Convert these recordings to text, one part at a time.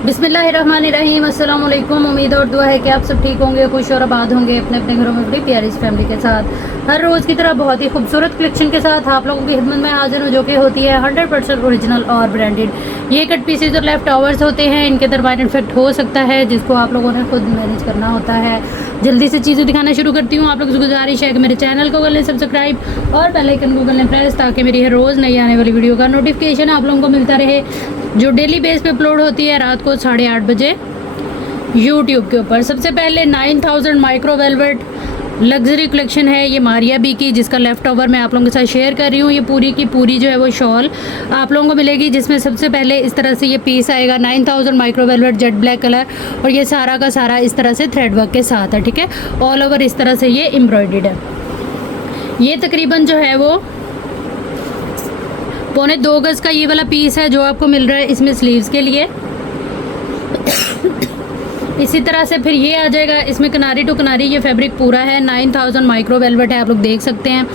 बिस्मिल्लाहिर्रहमानिर्रहीम। अस्सलाम वालेकुम। उम्मीद और दुआ है कि आप सब ठीक होंगे, खुश और आबाद होंगे अपने अपने घरों में बड़ी प्यारी फैमिली के साथ। हर रोज़ की तरह बहुत ही खूबसूरत कलेक्शन के साथ आप लोगों की खिदमत में हाजिर हूँ, जो कि होती है 100% ओरिजिनल और ब्रांडेड। ये कट पीसेज और लेफ्ट ओवर्स होते हैं, इनके अंदर वाइड इन्फेक्ट हो सकता है, जिसको आप लोगों ने खुद मैनेज करना होता है। जल्दी से चीज़ें दिखाना शुरू करती हूँ। आप लोगों से गुजारिश है कि मेरे चैनल को कर लें सब्सक्राइब और बेल आइकन को कर लें प्रेस, ताकि मेरी हर रोज़ नई आने वाली वीडियो का नोटिफिकेशन आप लोगों को मिलता रहे, जो डेली बेस पे अपलोड होती है रात को 8:30 बजे यूट्यूब के ऊपर। सबसे पहले 9000 माइक्रो वेलवेट लग्जरी कलेक्शन है ये मारिया बी की, जिसका लेफ्ट ओवर मैं आप लोगों के साथ शेयर कर रही हूँ। ये पूरी की पूरी जो है वो शॉल आप लोगों को मिलेगी, जिसमें सबसे पहले इस तरह से ये पीस आएगा 9000 micro velvet jet black colour, और ये सारा का सारा इस तरह से थ्रेड वर्क के साथ है। ठीक है, ऑल ओवर इस तरह से ये एम्ब्रॉयडर्ड है। ये तकरीबन जो है वो 2.25 गज का ये वाला पीस है जो आपको मिल रहा है इसमें स्लीव्स के लिए। इसी तरह से फिर ये आ जाएगा, इसमें किनारी टू किनारी ये फैब्रिक पूरा है। 9000 माइक्रो वेलवेट है, आप लोग देख सकते हैं,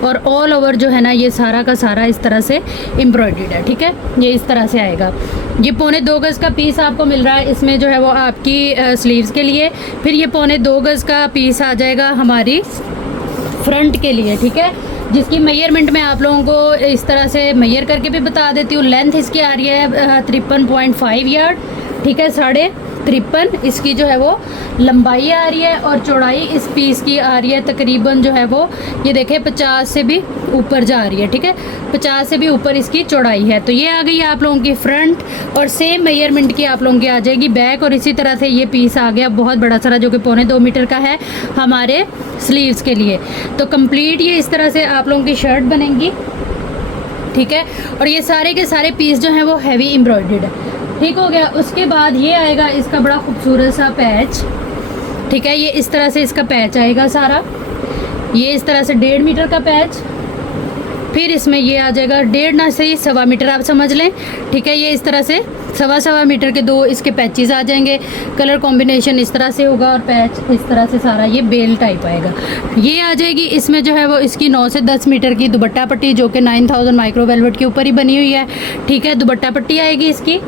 और ऑल ओवर जो है ना ये सारा का सारा इस तरह से एम्ब्रॉयडर्ड है। ठीक है, ये इस तरह से आएगा। ये 2.25 गज का पीस आपको मिल रहा है, इसमें जो है वो आपकी स्लीव्स के लिए। फिर ये 2.25 गज का पीस आ जाएगा हमारी फ्रंट के लिए। ठीक है, जिसकी मेजरमेंट मैं आप लोगों को इस तरह से मेजर करके भी बता देती हूँ। लेंथ इसकी आ रही है 53.5 यार्ड। ठीक है, 53.5 इसकी जो है वो लंबाई आ रही है, और चौड़ाई इस पीस की आ रही है तकरीबन जो है वो ये देखें 50 से भी ऊपर जा रही है। ठीक है, 50 से भी ऊपर इसकी चौड़ाई है। तो ये आ गई आप लोगों की फ्रंट, और सेम मेजरमेंट की आप लोगों की आ जाएगी बैक। और इसी तरह से ये पीस आ गया बहुत बड़ा सारा, जो कि 2.25 मीटर का है हमारे स्लीव्स के लिए। तो कंप्लीट ये इस तरह से आप लोगों की शर्ट बनेगी। ठीक है, और ये सारे के सारे पीस जो हैं वो हैवी एम्ब्रॉयडर्ड है। ठीक हो गया। उसके बाद ये आएगा इसका बड़ा खूबसूरत सा पैच। ठीक है, ये इस तरह से इसका पैच आएगा सारा, ये इस तरह से 1.5 मीटर का पैच। फिर इसमें ये आ जाएगा 1.5 ना सही 1.25 मीटर आप समझ लें। ठीक है, ये इस तरह से 1.25 मीटर के 2 इसके पैचेस आ जाएंगे। कलर कॉम्बिनेशन इस तरह से होगा, और पैच इस तरह से सारा ये बेल टाइप आएगा। ये आ जाएगी इसमें जो है वो इसकी 9 से 10 मीटर की दुपट्टा पट्टी, जो कि 9000 माइक्रो वेलवेट के ऊपर ही बनी हुई है। ठीक है, दुपट्टा पट्टी आएगी इसकी।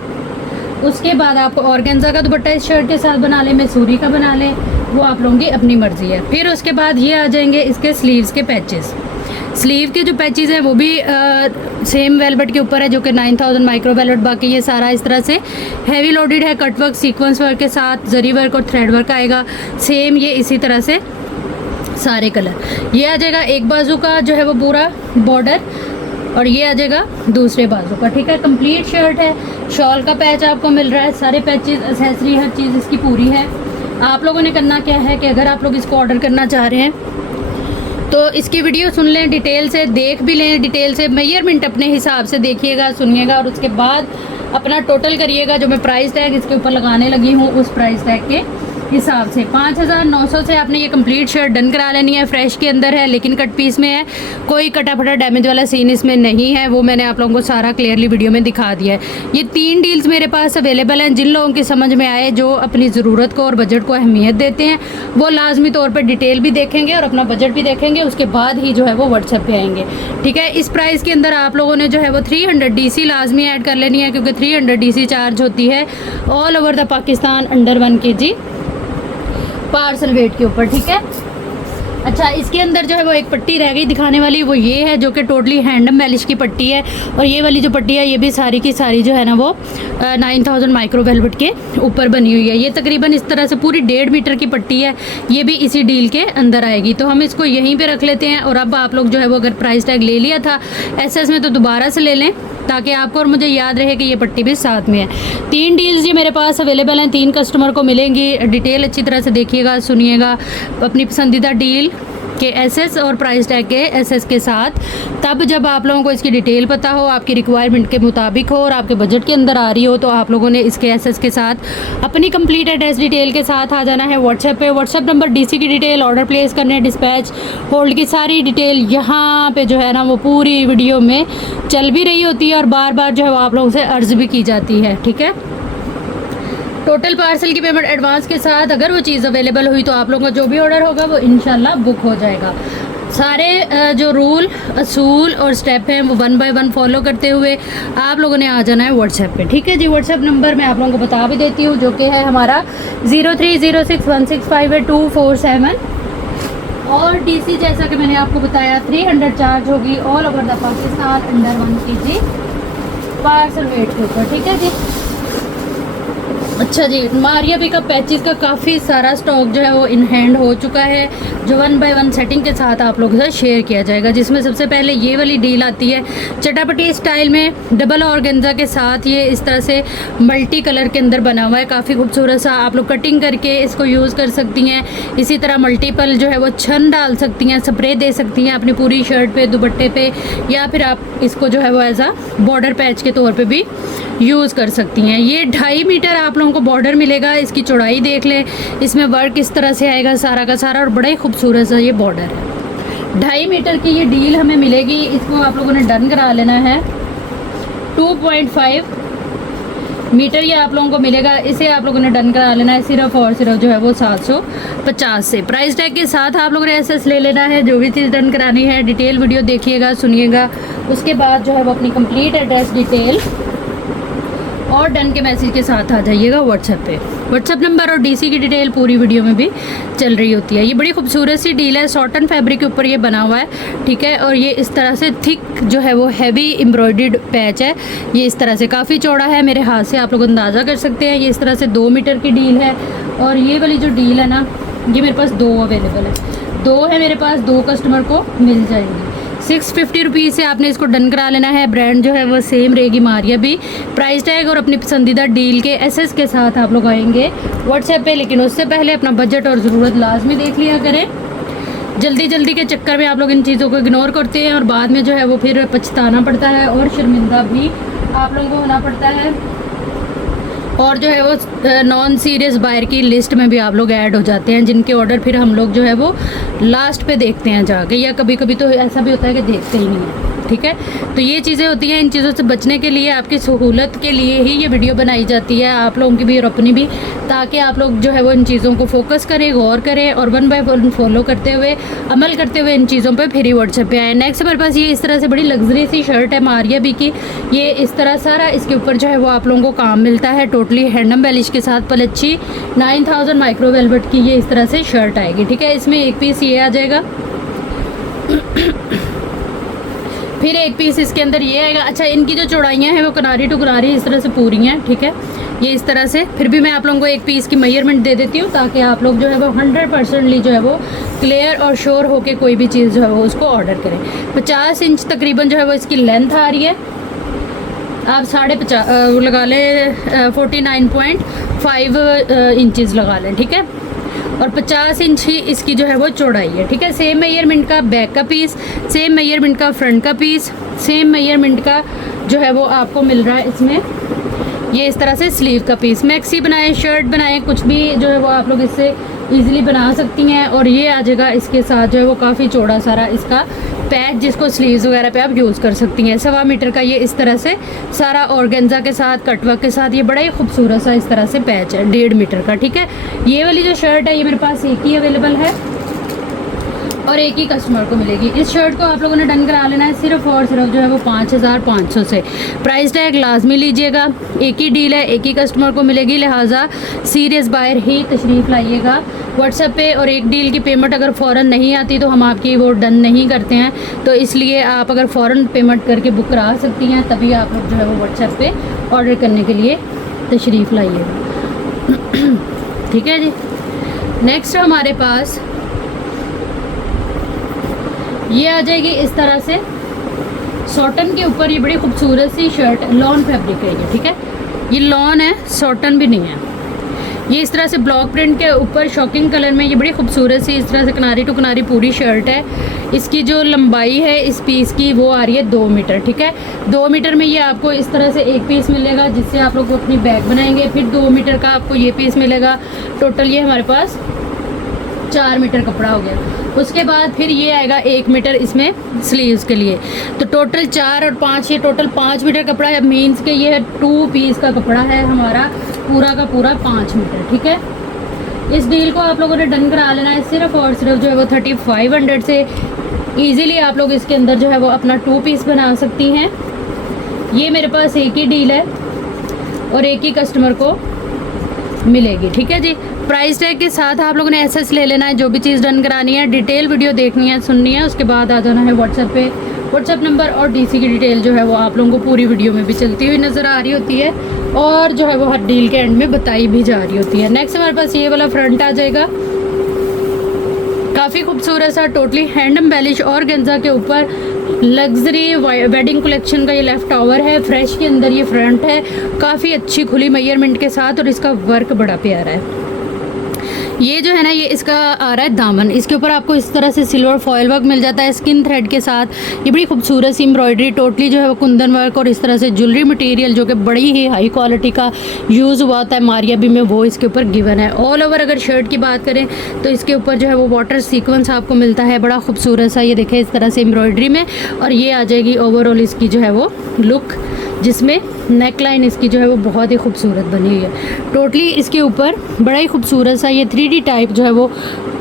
उसके बाद आपको ऑर्गेन्जा का दुपट्टा इस शर्ट के साथ बना लें, मैसूरी का बना लें, वो आप लोगों की अपनी मर्जी है। फिर उसके बाद ये आ जाएंगे इसके स्लीव्स के पैचेस। स्लीव के जो पैचेस हैं वो भी सेम वेलवेट के ऊपर है, जो कि 9000 माइक्रो वेलवेट। बाकी ये सारा इस तरह से हैवी लोडेड है, कट वर्क सीक्वेंस वर्क के साथ, जरी वर्क और थ्रेड वर्क आएगा। सेम ये इसी तरह से सारे कलर। ये आ जाएगा एक बाजू का जो है वो पूरा बॉर्डर, और ये आ जाएगा दूसरे बाजू का। ठीक है, कंप्लीट शर्ट है। शॉल का पैच आपको मिल रहा है, सारे पैचेस एसेसरी हर चीज़ इसकी पूरी है। आप लोगों ने करना क्या है कि अगर आप लोग इसको ऑर्डर करना चाह रहे हैं तो इसकी वीडियो सुन लें, डिटेल से देख भी लें, डिटेल से मेजरमेंट अपने हिसाब से देखिएगा, सुनिएगा, और उसके बाद अपना टोटल करिएगा। जो मैं प्राइस टैग इसके ऊपर लगाने लगी हूँ उस प्राइस टैग के हिसाब से 5900 से आपने ये कंप्लीट शर्ट डन करा लेनी है। फ्रेश के अंदर है, लेकिन कट पीस में है, कोई कटा फटा डैमेज वाला सीन इसमें नहीं है, वो मैंने आप लोगों को सारा क्लियरली वीडियो में दिखा दिया है। ये 3 डील्स मेरे पास अवेलेबल हैं। जिन लोगों की समझ में आए, जो अपनी ज़रूरत को और बजट को अहमियत देते हैं, वो लाजमी तौर पर डिटेल भी देखेंगे और अपना बजट भी देखेंगे, उसके बाद ही जो है वो व्हाट्सएप पे आएंगे। ठीक है, इस प्राइस के अंदर आप लोगों ने जो है वो 300 DC लाजमी ऐड कर लेनी है, क्योंकि 300 DC चार्ज होती है all over the Pakistan under 1 kg parcel weight के ऊपर। ठीक है, अच्छा, इसके अंदर जो है वो एक पट्टी रह गई दिखाने वाली, वो ये है, जो कि टोटली हैंडम मैलिश की पट्टी है। और ये वाली जो पट्टी है ये भी सारी की सारी जो है ना वो 9000 माइक्रो वेलवेट के ऊपर बनी हुई है। ये तकरीबन इस तरह से पूरी 1.5 मीटर की पट्टी है, ये भी इसी डील के अंदर आएगी। तो हम इसको यहीं पे रख लेते हैं। और अब आप लोग जो है वो अगर प्राइस टैग ले लिया था SS में, तो दोबारा से ले लें, ताकि आपको और मुझे याद रहे कि ये पट्टी भी साथ में है। 3 डील्स ये मेरे पास अवेलेबल हैं, 3 कस्टमर को मिलेंगी। डिटेल अच्छी तरह से देखिएगा, सुनिएगा, अपनी पसंदीदा डील के SS और प्राइस टैग के SS के साथ। तब जब आप लोगों को इसकी डिटेल पता हो, आपकी रिक्वायरमेंट के मुताबिक हो और आपके बजट के अंदर आ रही हो, तो आप लोगों ने इसके SS के साथ अपनी कंप्लीट एड्रेस डिटेल के साथ आ जाना है व्हाट्सएप पे। व्हाट्सएप नंबर, DC की डिटेल, ऑर्डर प्लेस करने, डिस्पैच, होल्ड की सारी डिटेल यहाँ पे जो है ना वो पूरी वीडियो में चल भी रही होती है, और बार बार जो है वो आप लोगों से अर्ज़ भी की जाती है। ठीक है, टोटल पार्सल की पेमेंट एडवांस के साथ, अगर वो चीज़ अवेलेबल हुई तो आप लोगों का जो भी ऑर्डर होगा वो इंशाल्लाह बुक हो जाएगा। सारे जो रूल असूल और स्टेप हैं वो 1 बाय 1 फॉलो करते हुए आप लोगों ने आ जाना है व्हाट्सएप पे, ठीक है जी। व्हाट्सएप नंबर मैं आप लोगों को बता भी देती हूँ, जो कि है हमारा 0306165247 और डीसी जैसा कि मैंने आपको बताया 300 चार्ज होगी all over the Pakistan under 1 kg parcel weight के ऊपर, ठीक है जी। अच्छा जी, मारिया भी का पैचेस का काफ़ी सारा स्टॉक जो है वो इन हैंड हो चुका है, जो 1 बाय 1 सेटिंग के साथ आप लोगों के साथ शेयर किया जाएगा, जिसमें सबसे पहले ये वाली डील आती है चटापटी स्टाइल में डबल ऑर्गेन्जा के साथ। ये इस तरह से मल्टी कलर के अंदर बना हुआ है, काफ़ी खूबसूरत सा। आप लोग कटिंग करके इसको यूज़ कर सकती हैं। इसी तरह मल्टीपल जो है वो छन डाल सकती हैं, स्प्रे दे सकती हैं अपनी पूरी शर्ट पे, दुपट्टे पे, या फिर आप इसको जो है वो एज आ बॉर्डर पैच के तौर पे भी यूज़ कर सकती हैं। ये 2.5 मीटर आप लोगों को बॉर्डर मिलेगा। इसकी चौड़ाई देख लें, इसमें वर्क इस तरह से आएगा सारा का सारा, और बड़ा ही खूबसूरत सा ये बॉर्डर है। 2.5 मीटर की ये डील हमें मिलेगी। इसको आप लोगों ने डन करा लेना है। 2.5 मीटर ये आप लोगों को मिलेगा, इसे आप लोगों ने डन करा लेना है सिर्फ और सिर्फ जो है वो 750 से। प्राइस टैग के साथ आप लोगों ने एसएस ले लेना है। जो भी चीज़ डन करानी है डिटेल वीडियो देखिएगा, सुनिएगा, उसके बाद जो है वो अपनी कंप्लीट एड्रेस डिटेल और डन के मैसेज के साथ आ जाइएगा व्हाट्सएप पे। व्हाट्सएप नंबर और डीसी की डिटेल पूरी वीडियो में भी चल रही होती है। ये बड़ी खूबसूरत सी डील है, सॉटन फैब्रिक के ऊपर ये बना हुआ है, ठीक है। और ये इस तरह से थिक जो है वो हैवी एम्ब्रॉयडर्ड पैच है। ये इस तरह से काफ़ी चौड़ा है, मेरे हाथ से आप लोग अंदाज़ा कर सकते हैं। ये इस तरह से 2 मीटर की डील है। और ये वाली जो डील है ना, ये मेरे पास 2 अवेलेबल है, 2 है मेरे पास, 2 कस्टमर को मिल जाएंगी। 650 रुपीज़ से आपने इसको डन करा लेना है। ब्रांड जो है वो सेम रहेगी मारिया भी। प्राइस टैग और अपनी पसंदीदा डील के एसएस के साथ आप लोग आएंगे व्हाट्सएप पे, लेकिन उससे पहले अपना बजट और ज़रूरत लाजमी देख लिया करें। जल्दी जल्दी के चक्कर में आप लोग इन चीज़ों को इग्नोर करते हैं और बाद में जो है वो फिर पछताना पड़ता है और शर्मिंदा भी आप लोगों को होना पड़ता है। और जो है वो नॉन सीरियस बायर की लिस्ट में भी आप लोग ऐड हो जाते हैं, जिनके ऑर्डर फिर हम लोग जो है वो लास्ट पे देखते हैं जाके, या कभी कभी तो ऐसा भी होता है कि देखते ही नहीं है, ठीक है। तो ये चीज़ें होती हैं। इन चीज़ों से बचने के लिए, आपकी सहूलत के लिए ही ये वीडियो बनाई जाती है, आप लोगों की भी और अपनी भी, ताकि आप लोग जो है वो इन चीज़ों को फोकस करें, गौर करें और 1 बाय 1 फॉलो करते हुए, अमल करते हुए इन चीज़ों पर फिर ही व्हाट्सएप पे आए। नेक्स्ट हमारे पास ये इस तरह से बड़ी लग्जरी सी शर्ट है मारिया बी की। ये इस तरह सारा इसके ऊपर जो है वो आप लोगों को काम मिलता है, टोटली हैंडम बेलिश के साथ पलच्छी 9000 माइक्रो वेलवेट की ये इस तरह से शर्ट आएगी, ठीक है। इसमें एक पीस ये आ जाएगा, फिर एक पीस इसके अंदर ये आएगा। अच्छा, इनकी जो चौड़ाइयाँ हैं वो किनारी टू किनारी इस तरह से पूरी हैं, ठीक है। ये इस तरह से, फिर भी मैं आप लोगों को एक पीस की मेजरमेंट दे देती हूँ, ताकि आप लोग जो है वो 100% जो है वो क्लियर और श्योर होके कोई भी चीज़ जो है वो उसको ऑर्डर करें। 50 इंच तकरीबन जो है वो इसकी लेंथ आ रही है। आप 50.5 लगा लें, 49.5 इंचज़ लगा लें, ठीक है। और 50 इंच ही इसकी जो है वो चौड़ाई है, ठीक है। सेम मेजरमेंट का बैक का पीस, सेम मेजरमेंट का फ्रंट का पीस, सेम मेजरमेंट का जो है वो आपको मिल रहा है इसमें। ये इस तरह से स्लीव का पीस, मैक्सी बनाएं, शर्ट बनाएं, कुछ भी जो है वो आप लोग इससे इजीली बना सकती हैं। और ये आ जाएगा इसके साथ जो है वो काफ़ी चौड़ा सारा इसका पैच, जिसको स्लीव्स वगैरह पे आप यूज़ कर सकती हैं। 1.25 मीटर का ये इस तरह से सारा ऑर्गेन्जा के साथ, कटवर्क के साथ, ये बड़ा ही खूबसूरत सा इस तरह से पैच है 1.5 मीटर का, ठीक है। ये वाली जो शर्ट है ये मेरे पास एक ही अवेलेबल है और एक ही कस्टमर को मिलेगी। इस शर्ट को आप लोगों ने डन करा लेना है सिर्फ और सिर्फ जो है वो 5500 से। प्राइस टैग लाजमी लीजिएगा, एक ही डील है, एक ही कस्टमर को मिलेगी, लिहाजा सीरियस बायर ही तशरीफ़ लाइएगा व्हाट्सएप पे। और एक डील की पेमेंट अगर फ़ौरन नहीं आती तो हम आपकी वो डन नहीं करते हैं, तो इसलिए आप अगर फ़ौरन पेमेंट करके बुक करा सकती हैं, तभी आप लोग जो है वो व्हाट्सएप पे ऑर्डर करने के लिए तशरीफ़ लाइएगा, ठीक है जी। नेक्स्ट हमारे पास ये आ जाएगी इस तरह से सॉटन के ऊपर, ये बड़ी खूबसूरत सी शर्ट, लॉन फैब्रिक है ये, ठीक है। ये लॉन है, सॉटन भी नहीं है। ये इस तरह से ब्लॉक प्रिंट के ऊपर शॉकिंग कलर में ये बड़ी खूबसूरत सी इस तरह से किनारी टू किनारी पूरी शर्ट है। इसकी जो लंबाई है इस पीस की वो आ रही है 2 मीटर, ठीक है। 2 मीटर में ये आपको इस तरह से एक पीस मिलेगा, जिससे आप लोग अपनी बैग बनाएंगे। फिर 2 मीटर का आपको ये पीस मिलेगा। टोटल ये हमारे पास 4 मीटर कपड़ा हो गया। उसके बाद फिर ये आएगा 1 मीटर इसमें स्लीव्स के लिए, तो टोटल 4 और 5, ये टोटल 5 मीटर कपड़ा है। मीन्स के ये 2 पीस का कपड़ा है हमारा पूरा का पूरा 5 मीटर, ठीक है। इस डील को आप लोगों ने डन करा लेना है सिर्फ और सिर्फ जो है वो 3500 से। इजीली आप लोग इसके अंदर जो है वो अपना 2 पीस बना सकती हैं। ये मेरे पास एक ही डील है और एक ही कस्टमर को मिलेगी, ठीक है जी। प्राइस टैग के साथ आप लोगों ने एसएस ले लेना है। जो भी चीज़ डन करानी है, डिटेल वीडियो देखनी है, सुननी है, उसके बाद आ जाना है व्हाट्सएप पे। व्हाट्सएप नंबर और डीसी की डिटेल जो है वो आप लोगों को पूरी वीडियो में भी चलती हुई नज़र आ रही होती है और जो है वो हर डील के एंड में बताई भी जा रही होती है। नेक्स्ट हमारे पास ये वाला फ्रंट आ जाएगा, काफ़ी खूबसूरत सा, टोटली हैंड एम्बेलिश और गेंजा के ऊपर लग्जरी वेडिंग कलेक्शन का ये लेफ्ट ओवर है। फ्रेश के अंदर ये फ्रंट है, काफ़ी अच्छी खुली मेजरमेंट के साथ और इसका वर्क बड़ा प्यारा है। ये जो है ना, ये इसका आ रहा है दामन, इसके ऊपर आपको इस तरह से सिल्वर फॉयल वर्क मिल जाता है स्किन थ्रेड के साथ। ये बड़ी खूबसूरत सी एम्ब्रॉयडरी, टोटली जो है वो कुंदन वर्क और इस तरह से ज्वेलरी मटेरियल जो कि बड़ी ही हाई क्वालिटी का यूज़ हुआ होता है मारिया बी में, वो इसके ऊपर गिवन है। ऑल ओवर अगर शर्ट की बात करें तो इसके ऊपर जो है वो वाटर सीक्वेंस आपको मिलता है, बड़ा खूबसूरत सा, ये देखें इस तरह से एम्ब्रॉयडरी में। और ये आ जाएगी ओवरऑल इसकी जो है वो लुक, जिसमें नेक लाइन इसकी जो है वो बहुत ही खूबसूरत बनी हुई है। टोटली इसके ऊपर बड़ा ही खूबसूरत सा ये 3D टाइप जो है वो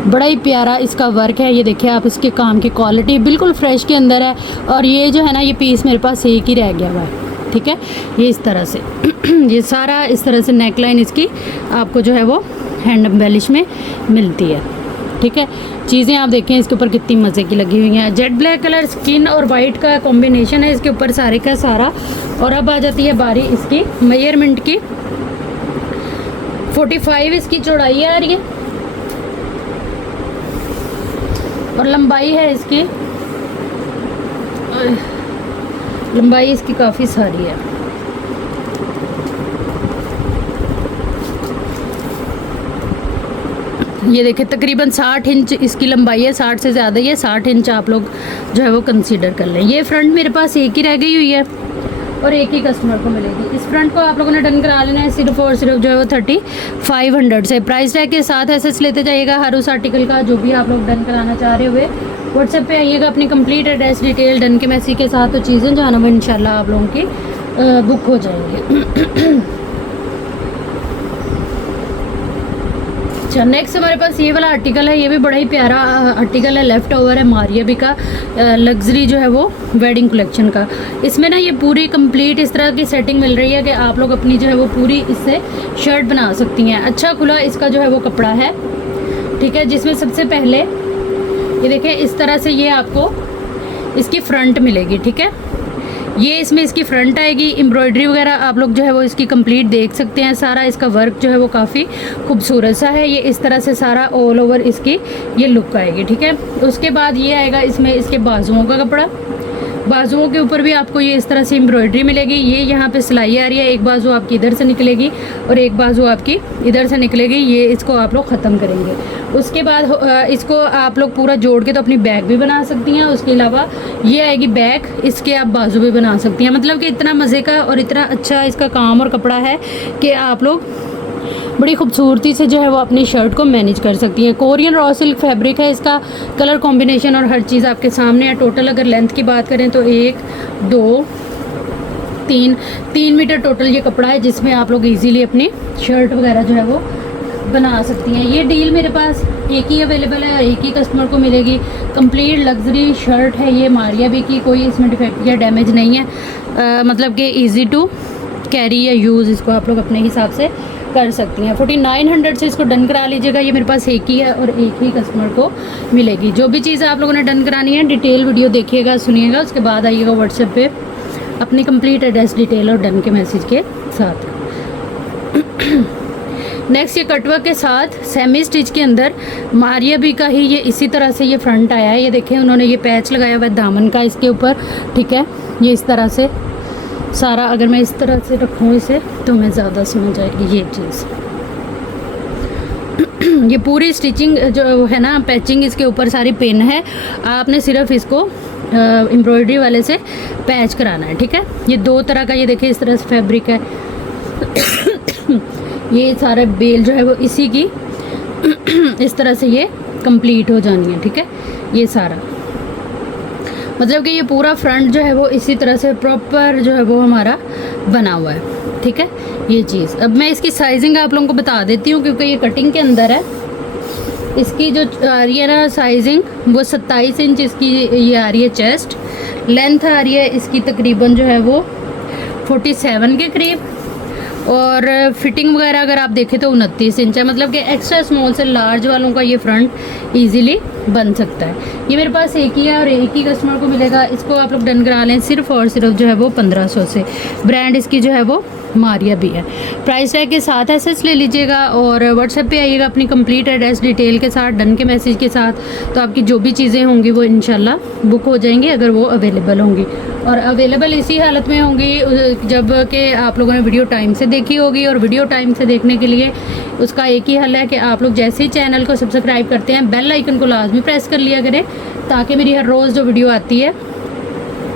बड़ा ही प्यारा इसका वर्क है। ये देखिए आप, इसके काम की क्वालिटी बिल्कुल फ्रेश के अंदर है। और ये जो है ना, ये पीस मेरे पास एक ही रह गया हुआ है, ठीक है। ये इस तरह से ये सारा इस तरह से नेक लाइन इसकी आपको जो है वो हैंड एम्बेलिश में मिलती है, ठीक है। चीज़ें आप देखें इसके ऊपर कितनी मज़े की लगी हुई हैं। जेट ब्लैक कलर स्किन और वाइट का कॉम्बिनेशन है इसके ऊपर सारे का सारा। और अब आ जाती है बारी इसकी मेजरमेंट की। 45 इसकी चौड़ाई आ रही है और लंबाई है इसकी, लंबाई इसकी काफ़ी सारी है। ये देखिए तकरीबन 60 इंच इसकी लंबाई है, 60 से ज़्यादा ही है, 60 इंच आप लोग जो है वो कंसीडर कर लें। ये फ्रंट मेरे पास एक ही रह गई हुई है और एक ही कस्टमर को मिलेगी। इस फ्रंट को आप लोगों ने डन करा लेना है सिर्फ और सिर्फ जो है वो 3500 से। प्राइस टैग के साथ एसएस लेते जाइएगा हर उस आर्टिकल का जो भी आप लोग डन कराना चाह रहे हुए। व्हाट्सएप पे आइएगा, अपनी कंप्लीट एड्रेस डिटेल डन के मैसेज के साथ, तो चीज़ें जो है ना वो इंशाल्लाह आप लोगों की बुक हो जाएंगी। अच्छा, नेक्स्ट हमारे पास ये वाला आर्टिकल है। ये भी बड़ा ही प्यारा आर्टिकल है, लेफ्ट ओवर है मारिया बी का लग्जरी जो है वो वेडिंग कलेक्शन का। इसमें ना ये पूरी कंप्लीट इस तरह की सेटिंग मिल रही है कि आप लोग अपनी जो है वो पूरी इससे शर्ट बना सकती हैं। अच्छा खुला इसका जो है वो कपड़ा है, ठीक है, जिसमें सबसे पहले ये देखें इस तरह से ये आपको इसकी फ्रंट मिलेगी, ठीक है। ये इसमें इसकी फ्रंट आएगी, एम्ब्रॉयडरी वगैरह आप लोग जो है वो इसकी कंप्लीट देख सकते हैं। सारा इसका वर्क जो है वो काफ़ी खूबसूरत सा है। ये इस तरह से सारा ऑल ओवर इसकी ये लुक आएगी, ठीक है। उसके बाद ये आएगा इसमें इसके बाजुओं का कपड़ा। बाजुओं के ऊपर भी आपको ये इस तरह से एम्ब्रॉयडरी मिलेगी। ये यहाँ पे सिलाई आ रही है, एक बाजू आपकी इधर से निकलेगी और एक बाजू आपकी इधर से निकलेगी। ये इसको आप लोग ख़त्म करेंगे। उसके बाद इसको आप लोग पूरा जोड़ के तो अपनी बैग भी बना सकती हैं। उसके अलावा ये आएगी बैग, इसके आप बाजू भी बना सकती हैं। मतलब कि इतना मज़े का और इतना अच्छा इसका काम और कपड़ा है कि आप लोग बड़ी खूबसूरती से जो है वो अपनी शर्ट को मैनेज कर सकती हैं। कोरियन रॉ सिल्क फैब्रिक है, इसका कलर कॉम्बिनेशन और हर चीज़ आपके सामने है। टोटल अगर लेंथ की बात करें तो 1 2 3 मीटर टोटल ये कपड़ा है, जिसमें आप लोग इजीली अपनी शर्ट वगैरह जो है वो बना सकती हैं। ये डील मेरे पास एक ही अवेलेबल है और एक ही कस्टमर को मिलेगी। कंप्लीट लग्जरी शर्ट है ये मारिया बी की, कोई इसमें डिफेक्ट या डैमेज नहीं है। मतलब कि ईजी टू कैरी या यूज़ इसको आप लोग अपने हिसाब से कर सकती हैं। 4900 से इसको डन करा लीजिएगा। ये मेरे पास एक ही है और एक ही कस्टमर को मिलेगी। जो भी चीज़ आप लोगों ने डन करानी है डिटेल वीडियो देखिएगा, सुनिएगा, उसके बाद आइएगा व्हाट्सएप पे अपनी कंप्लीट एड्रेस डिटेल और डन के मैसेज के साथ। नेक्स्ट ये कटवर्क के साथ सेमी स्टिच के अंदर मारिया बी का ही ये इसी तरह से ये फ्रंट आया है। ये देखें उन्होंने ये पैच लगाया हुआ है दामन का इसके ऊपर, ठीक है। ये इस तरह से सारा, अगर मैं इस तरह से रखूँ इसे तो मैं ज़्यादा समझ आएगी ये चीज़। ये पूरी स्टिचिंग जो है ना, पैचिंग इसके ऊपर सारी पिन है। आपने सिर्फ इसको एम्ब्रॉयडरी वाले से पैच कराना है, ठीक है। ये 2 तरह का, ये देखिए इस तरह से फैब्रिक है। ये सारा बेल जो है वो इसी की इस तरह से ये कंप्लीट हो जानी है, ठीक है। ये सारा मतलब कि ये पूरा फ्रंट जो है वो इसी तरह से प्रॉपर जो है वो हमारा बना हुआ है, ठीक है। ये चीज़ अब मैं इसकी साइजिंग आप लोगों को बता देती हूँ क्योंकि ये कटिंग के अंदर है। इसकी जो आ रही है ना साइजिंग, वो 27 इंच इसकी ये आ रही है चेस्ट। लेंथ आ रही है इसकी तकरीबन जो है वो 47 के करीब। और फिटिंग वगैरह अगर आप देखें तो 29 इंच है, मतलब कि एक्स्ट्रा स्मॉल से लार्ज वालों का ये फ्रंट इजीली बन सकता है। ये मेरे पास एक ही है और एक ही कस्टमर को मिलेगा। इसको आप लोग डन करा लें सिर्फ और सिर्फ जो है वो 1500 से। ब्रांड इसकी जो है वो मारिया भी है। प्राइस टैग के साथ एसेस ले लीजिएगा और व्हाट्सएप पे आइएगा अपनी कंप्लीट एड्रेस डिटेल के साथ, डन के मैसेज के साथ। तो आपकी जो भी चीज़ें होंगी वो इंशाल्लाह बुक हो जाएंगी अगर वो अवेलेबल होंगी। और अवेलेबल इसी हालत में होंगी जब कि आप लोगों ने वीडियो टाइम से देखी होगी। और वीडियो टाइम से देखने के लिए उसका एक ही हल है कि आप लोग जैसे ही चैनल को सब्सक्राइब करते हैं बेल आइकन को लाजमी प्रेस कर लिया करें, ताकि मेरी हर रोज़ जो वीडियो आती है,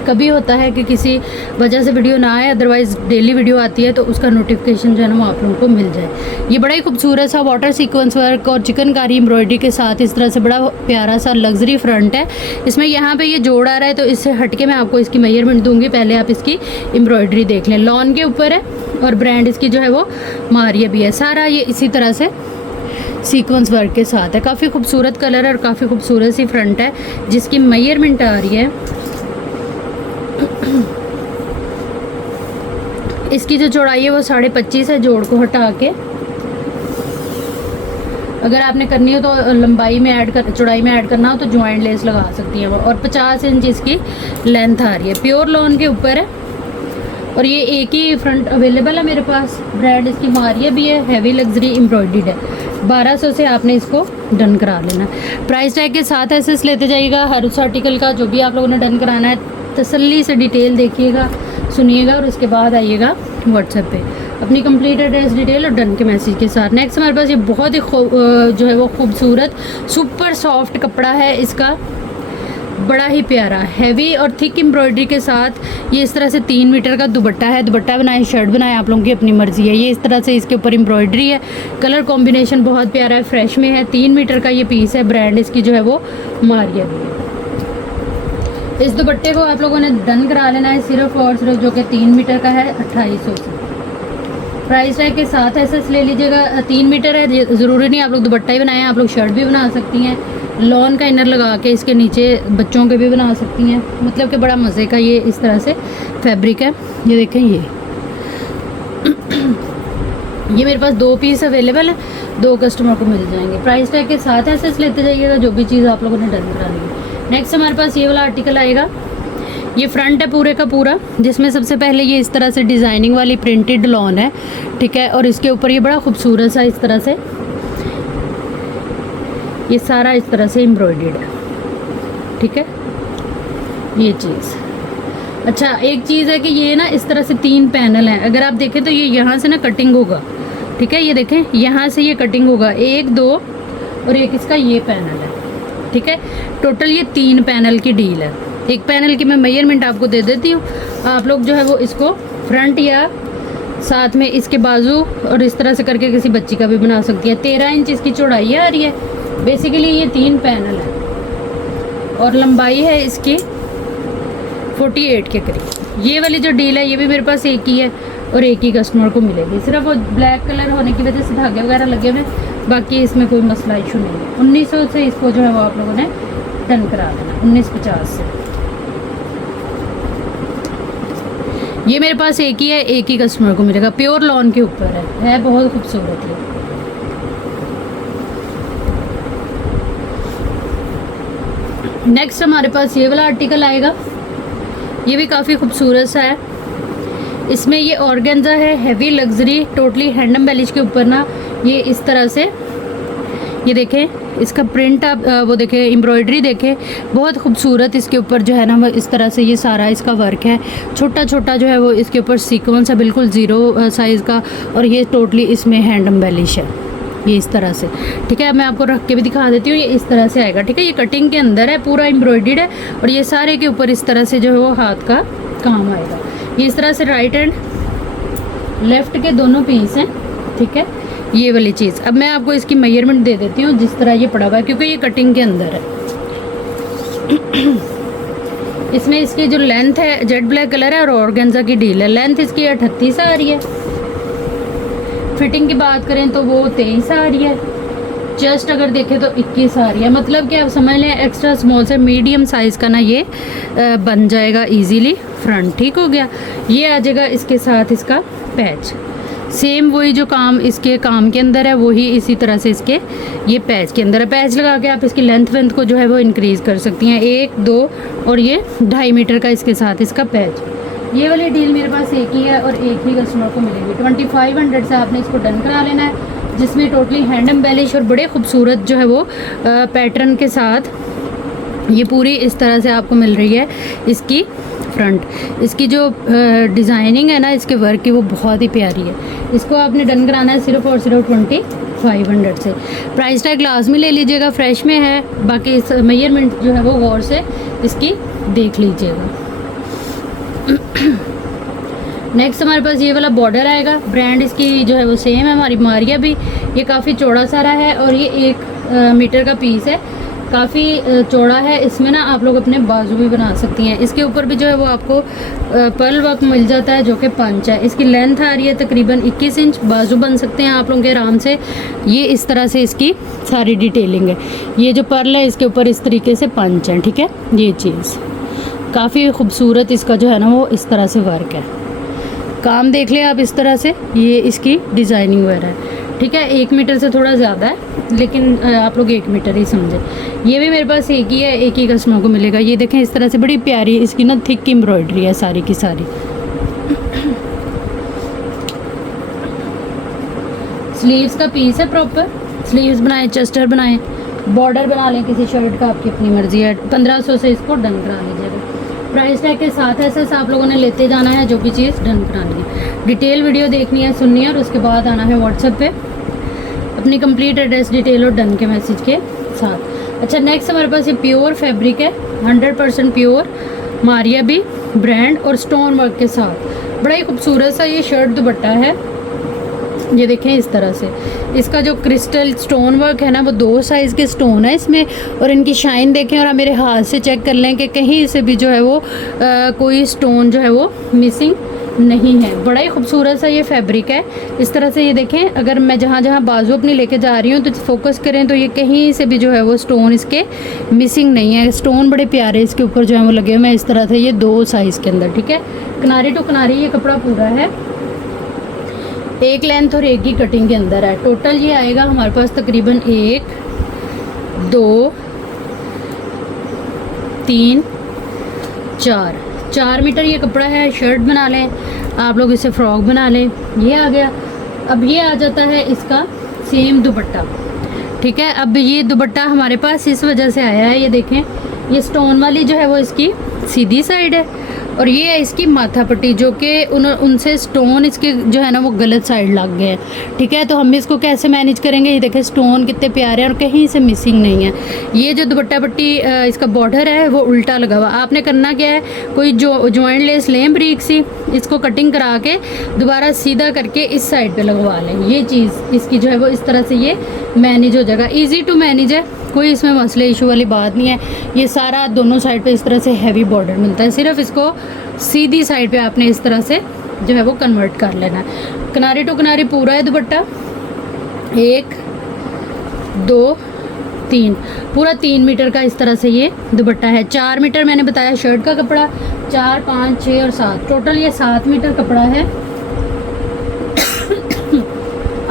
कभी होता है कि किसी वजह से वीडियो ना आए, अदरवाइज़ डेली वीडियो आती है तो उसका नोटिफिकेशन जो है ना वो आप लोगों को मिल जाए। ये बड़ा ही खूबसूरत सा वाटर सीक्वेंस वर्क और चिकनकारी एम्ब्रॉयडरी के साथ इस तरह से बड़ा प्यारा सा लग्जरी फ्रंट है। इसमें यहाँ पे ये जोड़ आ रहा है तो इससे हटके मैं आपको इसकी मेजरमेंट दूंगी, पहले आप इसकी एम्ब्रॉयडरी देख लें। लॉन के ऊपर है और ब्रांड इसकी जो है वो मारिया भी है। सारा ये इसी तरह से सीक्वेंस वर्क के साथ है। काफ़ी खूबसूरत कलर है और काफ़ी खूबसूरत सी फ्रंट है जिसकी मेजरमेंट आ रही है, इसकी जो चौड़ाई है वो 25.5 है। जोड़ को हटा के अगर आपने करनी हो तो लंबाई में ऐड कर, चौड़ाई में ऐड करना हो तो जॉइंट लेस लगा सकती है वो। और 50 इंच इसकी लेंथ आ रही है। प्योर लॉन के ऊपर है और ये एक ही फ्रंट अवेलेबल है मेरे पास। ब्रांड इसकी मारिया भी है, हैवी लग्जरी एम्ब्रॉयडर्ड है। 1200 से आपने इसको डन करा लेना। प्राइस टैग के साथ एसेस लेते जाइएगा हर उस आर्टिकल का जो भी आप लोगों ने डन कराना है। तसल्ली से डिटेल देखिएगा, सुनिएगा और उसके बाद आइएगा व्हाट्सएप पे अपनी कंप्लीट एड्रेस डिटेल और डन के मैसेज के साथ। नेक्स्ट हमारे पास ये बहुत ही जो है वो खूबसूरत सुपर सॉफ्ट कपड़ा है। इसका बड़ा ही प्यारा हैवी और थिक एम्ब्रॉयडरी के साथ ये इस तरह से 3 मीटर का दुपट्टा है। दुपट्टा बनाए, शर्ट बनाए, आप लोगों की अपनी मर्जी है। ये इस तरह से इसके ऊपर एम्ब्रॉयडरी है। कलर कॉम्बिनेशन बहुत प्यारा है, फ्रेश में है। 3 मीटर का ये पीस है। ब्रांड इसकी जो है वो मारिया भी है। इस दुपट्टे को आप लोगों ने डन करा लेना है सिर्फ और सिर्फ, जो कि 3 मीटर का है, 2800 से। प्राइस टैग के साथ एसेस ले लीजिएगा। 3 मीटर है, ज़रूरी नहीं आप लोग दुपट्टा ही बनाएं, आप लोग शर्ट भी बना सकती हैं। लॉन का इनर लगा के इसके नीचे बच्चों के भी बना सकती हैं। मतलब कि बड़ा मज़े का ये इस तरह से फैब्रिक है। ये देखें, ये मेरे पास 2 पीस अवेलेबल है, 2 कस्टमर को मिल जाएंगे। प्राइस टैग के साथ एसेस लेते जाइएगा जो भी चीज़ आप लोगों ने डन करा ली। नेक्स्ट हमारे पास ये वाला आर्टिकल आएगा। ये फ्रंट है पूरे का पूरा, जिसमें सबसे पहले ये इस तरह से डिज़ाइनिंग वाली प्रिंटेड लॉन है, ठीक है। और इसके ऊपर ये बड़ा खूबसूरत सा इस तरह से ये सारा इस तरह से एम्ब्रॉयडर्ड है, ठीक है। ये चीज़ अच्छा, एक चीज़ है कि ये ना इस तरह से 3 पैनल हैं। अगर आप देखें तो ये यहाँ से ना कटिंग होगा, ठीक है। ये देखें, यहाँ से ये कटिंग होगा, 1 2 और एक इसका ये पैनल है, ठीक है। टोटल ये 3 पैनल की डील है। एक पैनल की मैं मेजरमेंट आपको दे देती हूँ। आप लोग जो है वो इसको फ्रंट या साथ में इसके बाजू और इस तरह से करके किसी बच्ची का भी बना सकती है। 13 इंच इसकी चौड़ाई आ रही है। बेसिकली ये 3 पैनल है और लंबाई है इसकी 48 के करीब। ये वाली जो डील है ये भी मेरे पास एक ही है और एक ही कस्टमर को मिलेगी। सिर्फ वो ब्लैक कलर होने की वजह से धागे वगैरह लगे हुए, बाकी इसमें कोई मसला इशू नहीं है। 1900 से इसको जो है वो आप लोगों ने डन करा देना, 1950 से। ये मेरे पास एक ही है, एक ही कस्टमर को मिलेगा। प्योर लॉन के ऊपर है बहुत खूबसूरत है। नेक्स्ट हमारे पास ये वाला आर्टिकल आएगा। ये भी काफ़ी खूबसूरत सा है। इसमें ये ऑर्गेन्जा है, हैवी लग्जरी, टोटली हैंडम बेलिश के ऊपर ना ये इस तरह से, ये देखें इसका प्रिंट, आप वो देखें एम्ब्रॉयडरी देखें, बहुत खूबसूरत इसके ऊपर जो है ना वो इस तरह से ये सारा इसका वर्क है। छोटा छोटा जो है वो इसके ऊपर सीक्वेंस है, बिल्कुल 0 साइज़ का। और ये टोटली इसमें हैंड एम्बेलिश है, ये इस तरह से, ठीक है। मैं आपको रख के भी दिखा देती हूँ। ये इस तरह से आएगा, ठीक है। ये कटिंग के अंदर है, पूरा एम्ब्रॉयडर्ड है और ये सारे के ऊपर इस तरह से जो है वो हाथ का काम आएगा। ये इस तरह से राइट एंड लेफ़्ट के दोनों पीस हैं, ठीक है। ये वाली चीज़ अब मैं आपको इसकी मेजरमेंट दे देती हूँ जिस तरह ये पड़ा हुआ है, क्योंकि ये कटिंग के अंदर है। इसमें इसकी जो लेंथ है जेड ब्लैक कलर है और ऑर्गेन्जा की डील है। लेंथ इसकी 38 आ रही है। फिटिंग की बात करें तो वो 23 आ रही है। चेस्ट अगर देखें तो 21 आ रही है, मतलब कि आप समझ लें एक्स्ट्रा स्मॉल से मीडियम साइज़ का ना ये बन जाएगा इजीली फ्रंट। ठीक हो गया। ये आ जाएगा इसके साथ इसका पैच, सेम वही जो काम इसके काम के अंदर है वही इसी तरह से इसके ये पैच के अंदर है। पैच लगा के आप इसकी लेंथ वेंथ को जो है वो इंक्रीज़ कर सकती हैं, 1, 2 और ये 2.5 मीटर का इसके साथ इसका पैच। ये वाली डील मेरे पास एक ही है और एक ही कस्टमर को मिलेगी। 2500 से आपने इसको डन करा लेना है, जिसमें टोटली हैंड एम्बेलिश और बड़े खूबसूरत जो है वो पैटर्न के साथ ये पूरी इस तरह से आपको मिल रही है। इसकी फ्रंट इसकी जो डिज़ाइनिंग है ना इसके वर्क की वो बहुत ही प्यारी है। इसको आपने डन कराना है सिर्फ और सिर्फ 2500 से। प्राइस टैग ग्लास में ले लीजिएगा, फ्रेश में है। बाकी इस मेजरमेंट जो है वो गौर से इसकी देख लीजिएगा। नेक्स्ट हमारे पास ये वाला बॉर्डर आएगा, ब्रांड इसकी जो है वो सेम है हमारी मारिया भी। ये काफ़ी चौड़ा सारा है और ये 1 मीटर का पीस है, काफ़ी चौड़ा है। इसमें ना आप लोग अपने बाजू भी बना सकती हैं। इसके ऊपर भी जो है वो आपको पर्ल वर्क मिल जाता है जो कि पंच है। इसकी लेंथ आ रही है तकरीबन 21 इंच, बाजू बन सकते हैं आप लोगों के आराम से। ये इस तरह से इसकी सारी डिटेलिंग है। ये जो पर्ल है इसके ऊपर इस तरीके से पंच है। ठीक है, ये चीज़ काफ़ी खूबसूरत इसका जो है ना वो इस तरह से वर्क है। काम देख लें आप इस तरह से, ये इसकी डिज़ाइनिंग वगैरह है। ठीक है, 1 मीटर से थोड़ा ज़्यादा है लेकिन आप लोग 1 मीटर ही समझे। ये भी मेरे पास एक ही है, एक ही कस्टमर को मिलेगा। ये देखें इस तरह से बड़ी प्यारी इसकी ना थिक एम्ब्रॉयडरी है सारी की सारी। स्लीव्स का पीस है प्रॉपर, स्लीव्स बनाएं, चेस्टर बनाएं, बॉर्डर बना लें किसी शर्ट का, आपकी अपनी मर्जी है। 1500 से इसको डन करा लीजिएगा। प्राइस टैग के साथ ऐसे आप लोगों ने लेते जाना है जो भी चीज़ डन करानी है। डिटेल वीडियो देखनी है, सुननी है और उसके बाद आना है व्हाट्सएप पे अपनी कंप्लीट एड्रेस डिटेल और डन के मैसेज के साथ। अच्छा, नेक्स्ट हमारे पास ये प्योर फैब्रिक है, 100% प्योर मारिया भी ब्रांड और स्टोन वर्क के साथ। बड़ा ही खूबसूरत सा ये शर्ट दुपट्टा है। ये देखें इस तरह से इसका जो क्रिस्टल स्टोन वर्क है ना वो 2 साइज़ के स्टोन है इसमें, और इनकी शाइन देखें और आप मेरे हाथ से चेक कर लें कि कहीं से भी जो है वो कोई स्टोन जो है वो मिसिंग नहीं है। बड़ा ही खूबसूरत सा ये फैब्रिक है। इस तरह से ये देखें, अगर मैं जहाँ जहाँ बाजू अपनी लेके जा रही हूँ तो फोकस करें तो ये कहीं से भी जो है वो स्टोन इसके मिसिंग नहीं है। स्टोन बड़े प्यारे इसके ऊपर जो है वो लगे हुए हैं इस तरह से, ये 2 साइज़ के अंदर। ठीक है, किनारी टू किनारी ये कपड़ा पूरा है, एक लेंथ और एक ही कटिंग के अंदर है। टोटल ये आएगा हमारे पास तकरीबन 1, 2, 3, 4 मीटर ये कपड़ा है। शर्ट बना लें आप लोग, इसे फ्रॉक बना लें। ये आ गया। अब ये आ जाता है इसका सेम दुपट्टा। ठीक है, अब ये दुपट्टा हमारे पास इस वजह से आया है, ये देखें ये स्टोन वाली जो है वो इसकी सीधी साइड है और ये है इसकी माथा पट्टी जो कि उनसे स्टोन इसके जो है ना वो गलत साइड लग गए हैं। ठीक है, तो हम इसको कैसे मैनेज करेंगे? ये देखें स्टोन कितने प्यारे हैं और कहीं से मिसिंग नहीं है। ये जो दुपट्टा पट्टी इसका बॉर्डर है वो उल्टा लगा हुआ। आपने करना क्या है, कोई जो जॉइंट लेस लें ब्रीक सी, इसको कटिंग करा के दोबारा सीधा करके इस साइड पे लगवा लें। ये चीज़ इसकी जो है वो इस तरह से ये मैनेज हो जाएगा। ईजी टू मैनेज है, कोई इसमें मसले इशू वाली बात नहीं है। ये सारा दोनों साइड पे इस तरह से हैवी बॉर्डर मिलता है, सिर्फ इसको सीधी साइड पे आपने इस तरह से जो है वो कन्वर्ट कर लेना है। किनारे टू किनारे पूरा है दुपट्टा, 1, 2, 3 पूरा 3 मीटर का इस तरह से ये दुपट्टा है। 4 मीटर मैंने बताया शर्ट का कपड़ा, 4, 5, 6 और 7 टोटल ये 7 मीटर कपड़ा है।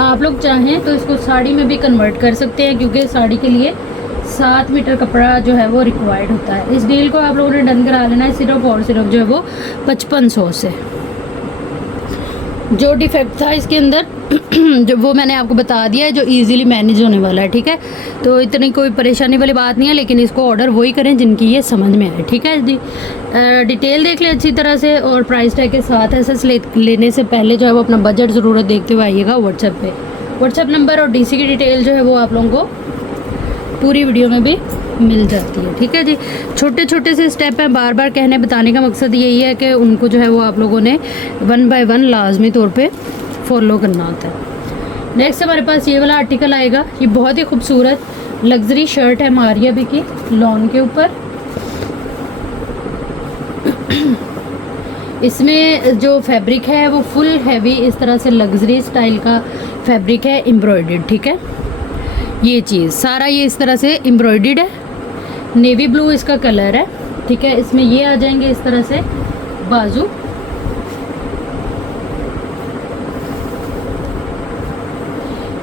आप लोग चाहें तो इसको साड़ी में भी कन्वर्ट कर सकते हैं क्योंकि साड़ी के लिए 7 मीटर कपड़ा जो है वो रिक्वायर्ड होता है। इस डील को आप लोगों ने डन करा लेना है सिर्फ और सिर्फ जो है वो 5500 से। जो डिफेक्ट था इसके अंदर जो वो मैंने आपको बता दिया है, जो इजीली मैनेज होने वाला है। ठीक है, तो इतनी कोई परेशानी वाली बात नहीं है, लेकिन इसको ऑर्डर वही करें जिनकी ये समझ में आए। ठीक है जी, डिटेल देख लें अच्छी तरह से और प्राइस टैग के साथ ऐसे लेने से पहले जो है वो अपना बजट ज़रूरत देखते हुए आइएगा व्हाट्सएप पे। व्हाट्सएप नंबर और डीसी की डिटेल जो है वो आप लोगों को पूरी वीडियो में भी मिल जाती है। ठीक है जी, छोटे छोटे से स्टेप हैं, बार बार कहने बताने का मकसद यही है कि उनको जो है वो आप लोगों ने 1 बाय 1 लाजमी तौर पे फॉलो करना होता है। नेक्स्ट हमारे पास ये वाला आर्टिकल आएगा। ये बहुत ही खूबसूरत लग्जरी शर्ट है मारिया भी की लॉन के ऊपर। इसमें जो फैब्रिक है वो फुल हैवी इस तरह से लग्जरी स्टाइल का फैब्रिक है, एम्ब्रॉयडर्ड। ठीक है, ये चीज़ सारा ये इस तरह से एम्ब्रॉयडर्ड है, नेवी ब्लू इसका कलर है, ठीक है। इसमें ये आ जाएंगे इस तरह से बाजू,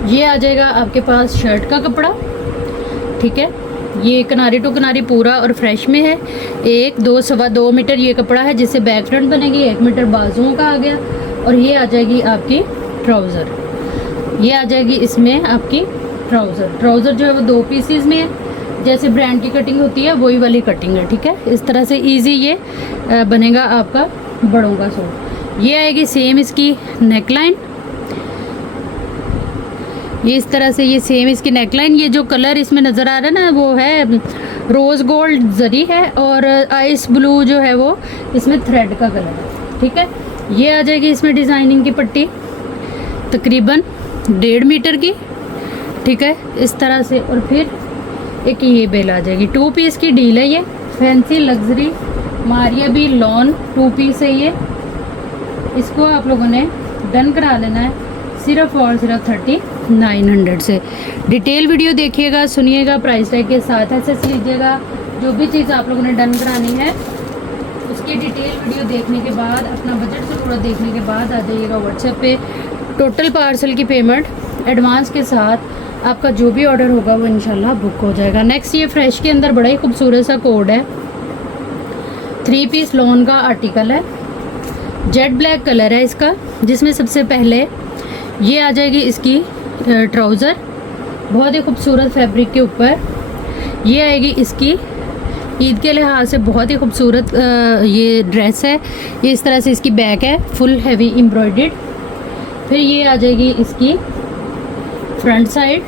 ये आ जाएगा आपके पास शर्ट का कपड़ा, ठीक है। ये किनारी टू किनारी पूरा और फ्रेश में है। 1 2 सवा 2 मीटर ये कपड़ा है जिससे बैक फ्रंट बनेगी, 1 मीटर बाजुओं का आ गया। और ये आ जाएगी आपकी ट्राउज़र, ये आ जाएगी इसमें आपकी ट्राउज़र जो है वो 2 पीसीज में है, जैसे ब्रांड की कटिंग होती है वही वाली कटिंग है, ठीक है। इस तरह से इजी ये बनेगा आपका बड़ों का सूट। ये आएगी सेम इसकी नेकलाइन, ये इस तरह से ये सेम इसकी नेकलाइन। ये जो कलर इसमें नज़र आ रहा है ना वो है रोज़ गोल्ड जरी है और आइस ब्लू जो है वो इसमें थ्रेड का कलर है, ठीक है। ये आ जाएगी इसमें डिज़ाइनिंग की पट्टी तकरीबन 1.5 मीटर की, ठीक है, इस तरह से। और फिर एक ये बेल आ जाएगी, 2 पीस की डील है ये, फैंसी लग्जरी मारिया भी लॉन 2 पीस है ये। इसको आप लोगों ने डन करा लेना है सिर्फ और सिर्फ 3900 से। डिटेल वीडियो देखिएगा, सुनिएगा, प्राइस टैग के साथ एसेस लीजिएगा। जो भी चीज़ आप लोगों ने डन करानी है उसकी डिटेल वीडियो देखने के बाद, अपना बजट से थोड़ा देखने के बाद आ जाइएगा व्हाट्सएप पे। टोटल पार्सल की पेमेंट एडवांस के साथ आपका जो भी ऑर्डर होगा वो इंशाल्लाह बुक हो जाएगा। नेक्स्ट ये फ्रेश के अंदर बड़ा ही खूबसूरत सा कोड है, 3 पीस लॉन का आर्टिकल है, जेट ब्लैक कलर है इसका, जिसमें सबसे पहले ये आ जाएगी इसकी ट्राउज़र बहुत ही खूबसूरत फैब्रिक के ऊपर। ये आएगी इसकी ईद के लिहाज से बहुत ही खूबसूरत ये ड्रेस है। ये इस तरह से इसकी बैक है, फुल हैवी एम्ब्रॉयडर्ड। फिर ये आ जाएगी इसकी फ्रंट साइड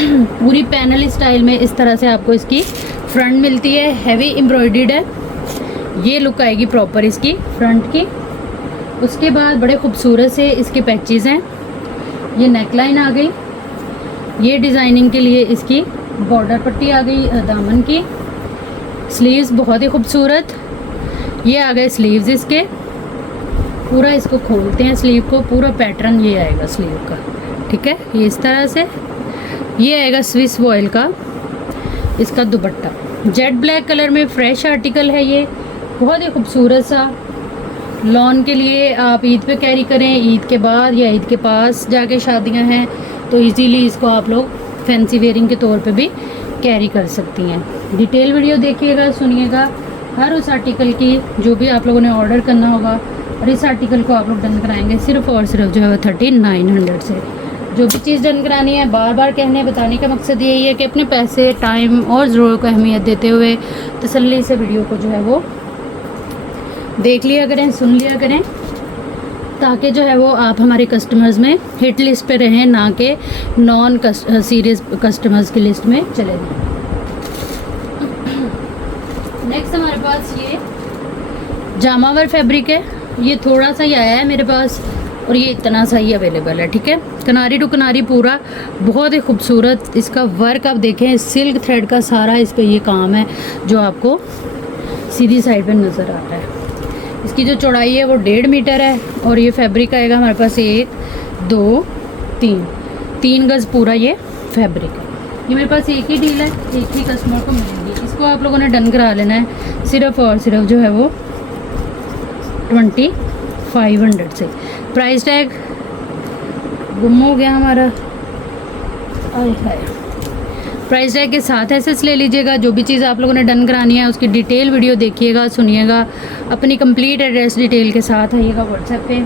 पूरी पैनल स्टाइल में, इस तरह से आपको इसकी फ्रंट मिलती है, हैवी एम्ब्रॉयडर्ड है। ये लुक आएगी प्रॉपर इसकी फ्रंट की। उसके बाद बड़े खूबसूरत से इसके पैचेस हैं, ये नेकलाइन आ गई, ये डिज़ाइनिंग के लिए इसकी बॉर्डर पट्टी आ गई दामन की, स्लीव्स बहुत ही खूबसूरत, ये आ गए स्लीव्स इसके। पूरा इसको खोलते हैं स्लीव को, पूरा पैटर्न ये आएगा स्लीव का, ठीक है। ये इस तरह से ये आएगा स्विस वॉयल का इसका दुपट्टा, जेट ब्लैक कलर में फ्रेश आर्टिकल है ये, बहुत ही खूबसूरत सा। लॉन के लिए आप ईद पे कैरी करें, ईद के बाद या ईद के पास जाके शादियां हैं तो इजीली इसको आप लोग फैंसी वेयरिंग के तौर पे भी कैरी कर सकती हैं। डिटेल वीडियो देखिएगा, सुनिएगा, हर उस आर्टिकल की जो भी आप लोगों ने ऑर्डर करना होगा। और इस आर्टिकल को आप लोग डन कराएंगे सिर्फ और सिर्फ जो है 3900 से। जो भी चीज़ डन करानी है, बार बार कहने बताने का मकसद यही है कि अपने पैसे, टाइम और ज़रूरत को अहमियत देते हुए तसल्ली से वीडियो को जो है वो देख लिया करें, सुन लिया करें, ताकि जो है वो आप हमारे कस्टमर्स में हिट लिस्ट पे रहें, ना कि नॉन सीरियस कस्टमर्स की लिस्ट में चले जाएं। नेक्स्ट हमारे पास ये जामावर फैब्रिक है, ये थोड़ा सा ही आया है मेरे पास और ये इतना सा ही अवेलेबल है, ठीक है। किनारी टू किनारी पूरा बहुत ही खूबसूरत इसका वर्क आप देखें, सिल्क थ्रेड का सारा इस पर ये काम है जो आपको सीधी साइड पे नज़र आ रहा है। इसकी जो चौड़ाई है वो 1.5 मीटर है और ये फैब्रिक आएगा हमारे पास 1 2 3 गज़ पूरा ये फैब्रिक है। ये मेरे पास एक ही डील है, एक ही कस्टमर को मिलेगी। इसको आप लोगों ने डन करा लेना है सिर्फ और सिर्फ जो है वो 2500 से। प्राइस टैग गुम हो गया हमारा, प्राइस टैग के साथ एसेस ले लीजिएगा। जो भी चीज़ आप लोगों ने डन करानी है उसकी डिटेल वीडियो देखिएगा, सुनिएगा, अपनी कंप्लीट एड्रेस डिटेल के साथ आइएगा व्हाट्सएप पे।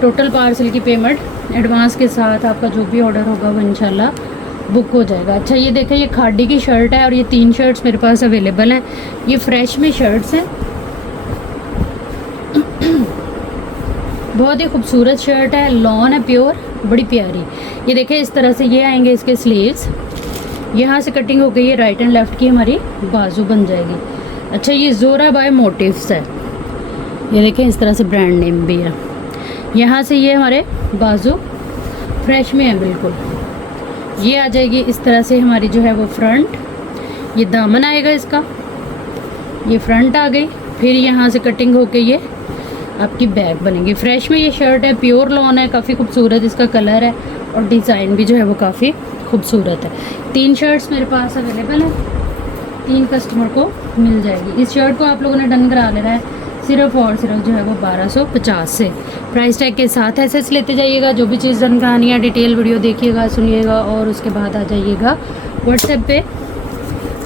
टोटल पार्सल की पेमेंट एडवांस के साथ आपका जो भी ऑर्डर होगा वो इंशाल्लाह बुक हो जाएगा। अच्छा ये देखें, ये खाड़ी की शर्ट है और ये 3 शर्ट्स मेरे पास अवेलेबल हैं। ये फ्रेश में शर्ट्स हैं, बहुत ही खूबसूरत शर्ट है, लॉन है प्योर, बड़ी प्यारी। ये देखें इस तरह से ये आएंगे इसके स्लीव्स, यहाँ से कटिंग हो गई है, राइट एंड लेफ्ट की हमारी बाजू बन जाएगी। अच्छा ये जोरा बाय मोटिव्स है, ये देखें इस तरह से ब्रांड नेम भी है। यहाँ से ये हमारे बाजू फ्रेश में है बिल्कुल। ये आ जाएगी इस तरह से हमारी जो है वो फ्रंट, ये दामन आएगा इसका, ये फ्रंट आ गई। फिर यहाँ से कटिंग होके ये आपकी बैक बनेगी। फ्रेश में ये शर्ट है, प्योर लॉन है, काफ़ी खूबसूरत इसका कलर है और डिज़ाइन भी जो है वो काफ़ी खूबसूरत है। 3 शर्ट्स मेरे पास अवेलेबल है, 3 कस्टमर को मिल जाएगी। इस शर्ट को आप लोगों ने डन करा लेना है सिर्फ और सिर्फ जो है वो 1250 से। प्राइस टैग के साथ एसेस लेते जाइएगा। जो भी चीज़ डन करानी है डिटेल वीडियो देखिएगा, सुनिएगा और उसके बाद आ जाइएगा व्हाट्सएप पे।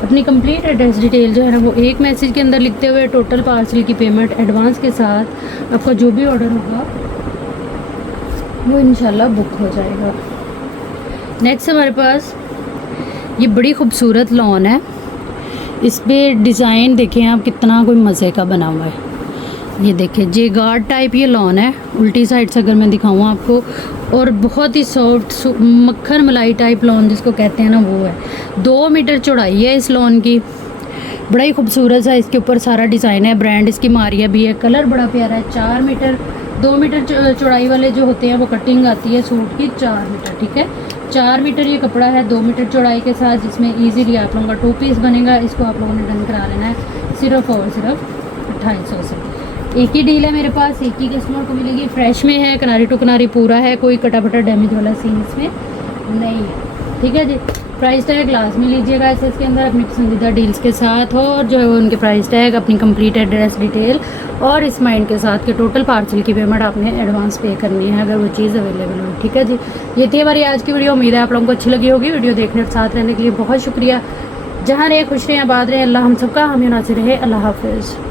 अपनी कंप्लीट एड्रेस डिटेल जो है ना वो एक मैसेज के अंदर लिखते हुए टोटल पार्सल की पेमेंट एडवांस के साथ आपका जो भी ऑर्डर होगा वो इंशाल्लाह बुक हो जाएगा। नेक्स्ट हमारे पास ये बड़ी खूबसूरत लॉन है। इस पर डिज़ाइन देखें आप कितना कोई मज़े का बना हुआ है। ये देखिए जे गार्ड टाइप ये लॉन है, उल्टी साइड से अगर मैं दिखाऊँ आपको, और बहुत ही सॉफ्ट मक्खन मलाई टाइप लॉन जिसको कहते हैं ना वो है। 2 मीटर चौड़ाई है इस लॉन की, बड़ा ही खूबसूरत है। इसके ऊपर सारा डिज़ाइन है, ब्रांड इसकी मारिया भी है, कलर बड़ा प्यारा है। 4 मीटर 2 मीटर चौड़ाई वाले जो होते हैं वो कटिंग आती है सूट की 4 मीटर, ठीक है। 4 मीटर ये कपड़ा है 2 मीटर चौड़ाई के साथ, जिसमें ईजीली आप लोगों का 2 पीस बनेगा। इसको आप लोगों ने डन करा लेना है सिर्फ और सिर्फ 2800 से। एक ही डील है मेरे पास, एक ही कस्टमर को मिलेगी। फ्रेश में है, किनारी टू किनारी पूरा है, कोई कटा फटा डैमेज वाला सीन इसमें नहीं है, ठीक है जी। प्राइस टैग लास्ट में लीजिएगा एसेस के अंदर अपनी पसंदीदा डील्स के साथ, और जो है वो उनके प्राइस टैग, अपनी कंप्लीट एड्रेस डिटेल और इस माइंड के साथ कि टोटल पार्सल की पेमेंट आपने एडवांस पे करनी है अगर वो चीज़ अवेलेबल हो, ठीक है जी। ये थी हमारी आज की वीडियो। उम्मीद है आप लोगों को अच्छी लगी होगी। वीडियो देखने और साथ रहने के लिए बहुत शुक्रिया। जहाँ रहे खुश रहें, आबाद रहें, अल्लाह हम सबका हामी नासिर रहे। अल्लाह हाफिज़।